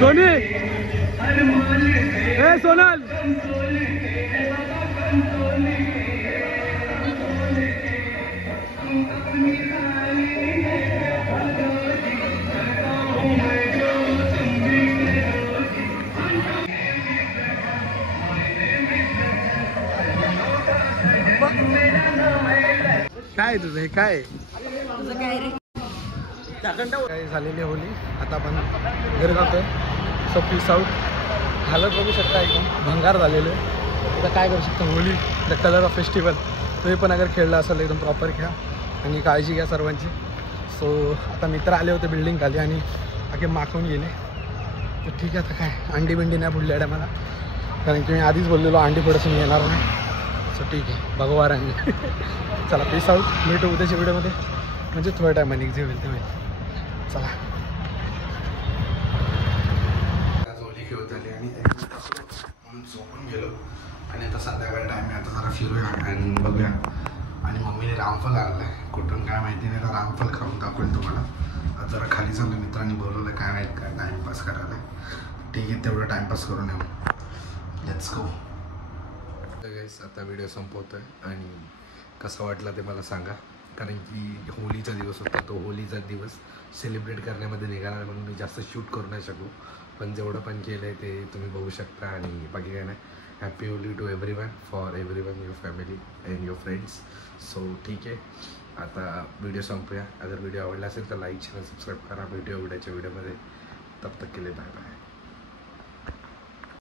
Sony ए सोनल काय तुझं हे काय तुझं काय रे? काय झालेली होली. आता आपण घरी जातोय. So peace out. हालत बघू शकता एकदम भंगार झालेलं आहे. आता काय करू शकतो Holy the colour of festival. तुम्ही पण अगर खेळला असेल एकदम प्रॉपर खेळा आणि काळजी घ्या सर्वांची. सो आता मित्र आले होते बिल्डिंग खाली आणि आगे माखून गेले. तर ठीक आहे आता काय अंडी बिंडी नाही फुडली आहे मला कारण की मी आधीच बोललेलो अंडी फोडसून येणार नाही. सो ठीक आहे भगवारांनी चला पीस आउट. भेटू उद्याच्या व्हिडिओमध्ये म्हणजे थोड्या टायमाने जे होईल ते होईल. चला होली खेळत झाली आणि म्हणून झोपून गेलो आणि आता संध्याकाळी टाईम आहे. आता जरा फिरूया आणि बघूया. आणि मम्मीने रामफल आणलं आहे कुठून काय माहिती नाही. तर रामफल खाऊन दाखवेल तुम्हाला. आता जरा खाली चाललं मित्रांनी बोलवलं काय माहीत काय टाईमपास करायला. ठीक आहे तेवढं टाईमपास करून येऊ. Let's go. गाईस आता व्हिडिओ संपवतो आहे आणि कसा वाटला ते मला सांगा. कारण की होलीचा दिवस होता. तो होलीचा दिवस सेलिब्रेट करण्यामध्ये निघाला म्हणून मी जास्त शूट करू नाही शकू. पण जेवढं पण केलं आहे ते तुम्ही बघू शकता. आणि बाकी काय नाही. Happy Holi to everyone for everyone your family and your friends. So ठीक आहे आता व्हिडिओ संपूया. अगर व्हिडिओ आवडला असेल तर लाईक चॅनल सबस्क्राईब करा. भेटूया उद्याच्या व्हिडिओमध्ये. तब तक के लिए बाय बाय.